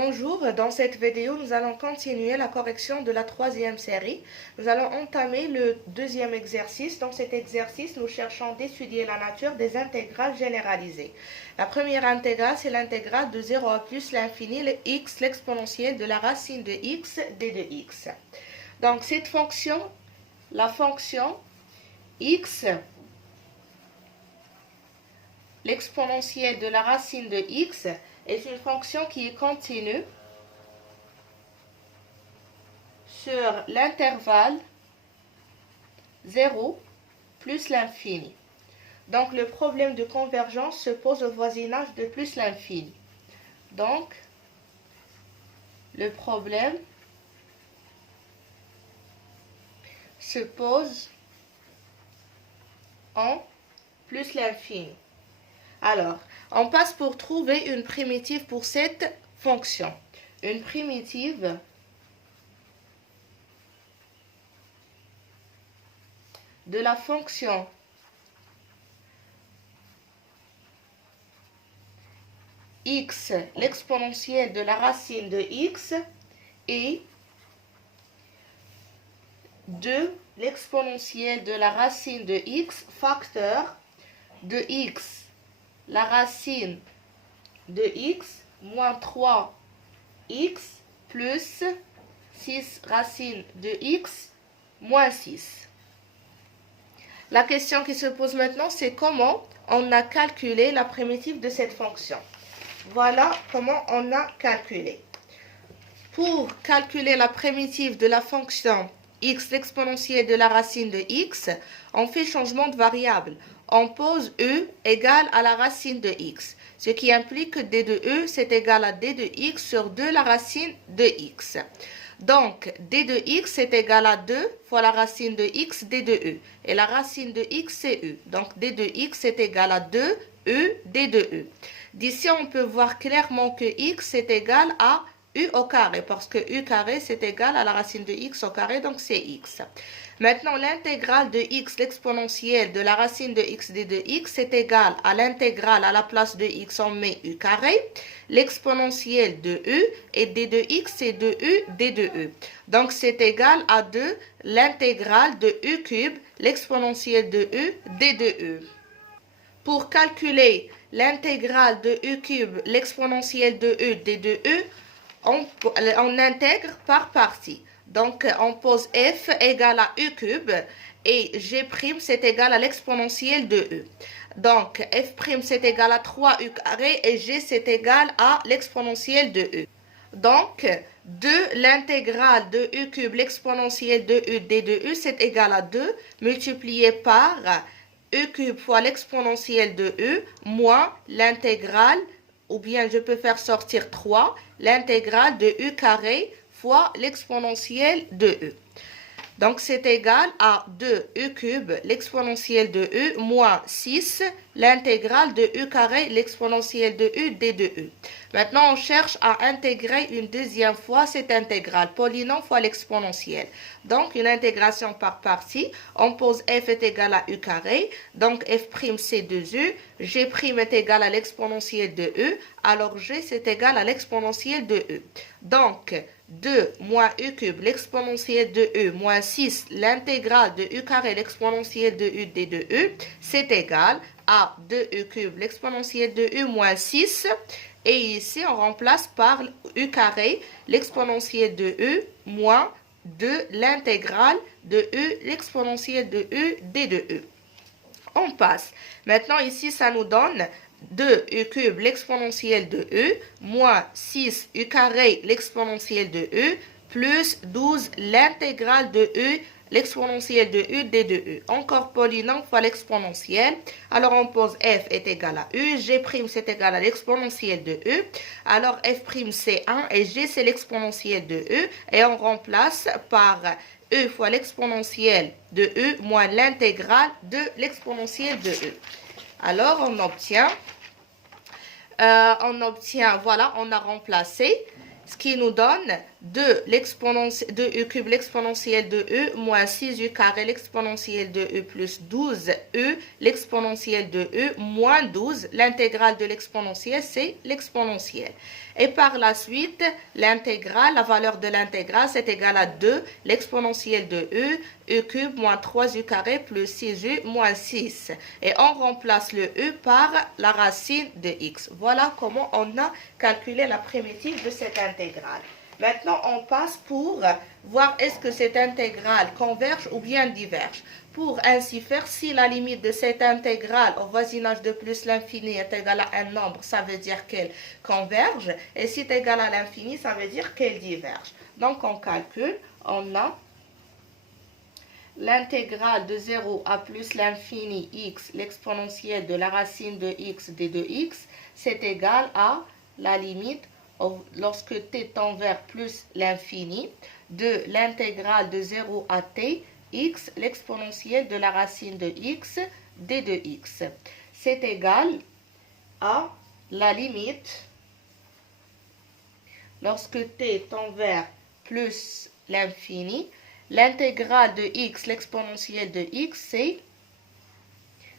Bonjour, dans cette vidéo, nous allons continuer la correction de la troisième série. Nous allons entamer le deuxième exercice. Dans cet exercice, nous cherchons d'étudier la nature des intégrales généralisées. La première intégrale, c'est l'intégrale de 0 à plus l'infini, le x, l'exponentielle de la racine de x d de x. Donc, cette fonction, la fonction x, l'exponentielle de la racine de x, est une fonction qui est continue sur l'intervalle 0 plus l'infini. Donc, le problème de convergence se pose au voisinage de plus l'infini. Donc, le problème se pose en plus l'infini. Alors, on passe pour trouver une primitive pour cette fonction. Une primitive de la fonction x, l'exponentielle de la racine de x, et de l'exponentielle de la racine de x facteur de x, la racine de x moins 3x plus 6 racine de x moins 6. La question qui se pose maintenant, c'est comment on a calculé la primitive de cette fonction. Voilà comment on a calculé. Pour calculer la primitive de la fonction x, l'exponentielle de la racine de x, on fait changement de variable. On pose e égale à la racine de x, ce qui implique que d de e, c'est égal à d de x sur 2 la racine de x. Donc, d de x est égal à 2 fois la racine de x d de e. Et la racine de x, c'est e. Donc, d de x est égal à 2 e d de e. D'ici, on peut voir clairement que x est égal à u au carré, parce que u carré, c'est égal à la racine de x au carré, donc c'est x. Maintenant, l'intégrale de x, l'exponentielle de la racine de x d de x, est égale à l'intégrale à la place de x, on met u carré. L'exponentielle de u et d de x, c'est 2u d de e. Donc, c'est égal à 2 l'intégrale de u cube, l'exponentielle de u d de e. Pour calculer l'intégrale de u cube, l'exponentielle de e d de e, on intègre par partie. Donc, on pose f égale à u cube et g' c'est égal à l'exponentielle de e. Donc, f' c'est égal à 3u carré et g c'est égal à l'exponentielle de e. Donc, de l'intégrale de u cube, l'exponentielle de e d de e, c'est égal à 2 multiplié par e cube fois l'exponentielle de e moins l'intégrale, ou bien je peux faire sortir 3, l'intégrale de u carré fois l'exponentielle de e. Donc, c'est égal à 2u cube, l'exponentielle de e, moins 6, l'intégrale de u carré, l'exponentielle de u, d de e. Maintenant, on cherche à intégrer une deuxième fois cette intégrale, polynôme fois l'exponentielle. Donc, une intégration par partie, on pose f est égal à u carré, donc f' c'est 2u, g' est égal à l'exponentielle de e, alors g c'est égal à l'exponentielle de e. Donc, 2 moins u cube, l'exponentielle de e, moins 6, l'intégrale de u carré, l'exponentielle de u, d de e, c'est égal à 2u cube, l'exponentielle de u, moins 6. Et ici, on remplace par u carré, l'exponentielle de e, moins 2, l'intégrale de e, l'exponentielle de e, d de e. On passe. Maintenant, ici, ça nous donne 2u cube, l'exponentielle de e, moins 6 u carré, l'exponentielle de e, plus 12, l'intégrale de e, l'exponentielle de u, d de e. Encore polynôme fois l'exponentielle. Alors, on pose f est égal à u, g' c'est égal à l'exponentielle de e. Alors, f' c'est 1 et g c'est l'exponentielle de e. Et on remplace par e fois l'exponentielle de e moins l'intégrale de l'exponentielle de e. Alors, on obtient, voilà, on a remplacé, ce qui nous donne 2 u cube l'exponentielle de e moins 6u carré l'exponentielle de e plus 12e l'exponentielle de e moins 12. L'intégrale de l'exponentielle, c'est l'exponentielle. Et par la suite, l'intégrale, la valeur de l'intégrale, c'est égal à 2, l'exponentielle de e cube moins 3u carré plus 6u moins 6. Et on remplace le e par la racine de x. Voilà comment on a calculé la primitive de cette intégrale. Maintenant, on passe pour voir est-ce que cette intégrale converge ou bien diverge. Pour ainsi faire, si la limite de cette intégrale au voisinage de plus l'infini est égale à un nombre, ça veut dire qu'elle converge. Et si c'est égal à l'infini, ça veut dire qu'elle diverge. Donc, on calcule, on a l'intégrale de 0 à plus l'infini x, l'exponentielle de la racine de x d de x, c'est égal à la limite lorsque t tend vers plus l'infini de l'intégrale de 0 à t x, l'exponentielle de la racine de x d de x. C'est égal à la limite lorsque t tend vers plus l'infini, l'intégrale de x, l'exponentielle de x, c'est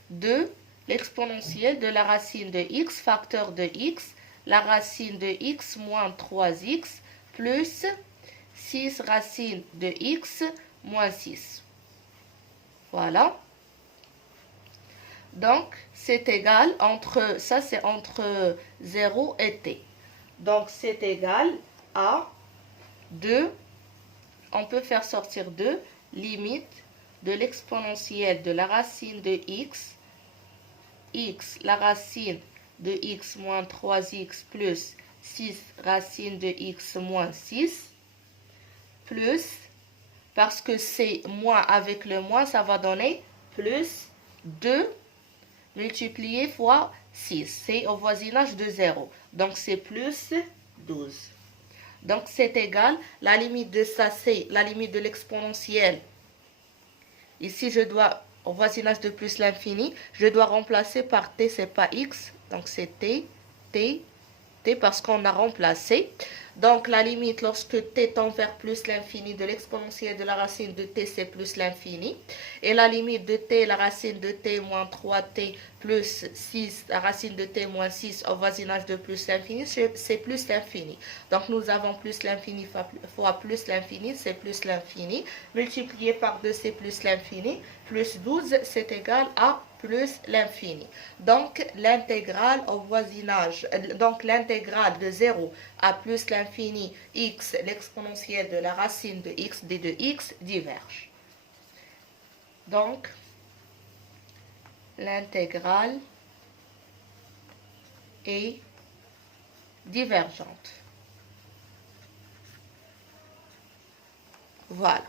2 l'exponentielle de la racine de x, facteur de x, la racine de x moins 3x plus 6 racine de x moins 6. Voilà. Donc, c'est égal entre, ça c'est entre 0 et t. Donc, c'est égal à 2, on peut faire sortir 2, limite de l'exponentielle de la racine de x, la racine de x moins 3x plus 6 racine de x moins 6, plus, parce que c'est moins avec le moins, ça va donner plus 2 multiplié fois 6. C'est au voisinage de 0. Donc, c'est plus 12. Donc, c'est égal, la limite de ça, c'est la limite de l'exponentielle. Ici, je dois, au voisinage de plus l'infini, je dois remplacer par t, c'est pas x. Donc, c'est t, t, t, parce qu'on a remplacé. Donc, la limite, lorsque t tend vers plus l'infini de l'exponentielle de la racine de t, c'est plus l'infini. Et la limite de t, la racine de t moins 3t plus 6, la racine de t moins 6 au voisinage de plus l'infini, c'est plus l'infini. Donc, nous avons plus l'infini fois plus l'infini, c'est plus l'infini. Multiplié par 2, c'est plus l'infini. Plus 12, c'est égal à plus l'infini. Donc, l'intégrale au voisinage, donc l'intégrale de 0 à plus l'infini x, l'exponentielle de la racine de x d de x, diverge. Donc, l'intégrale est divergente. Voilà.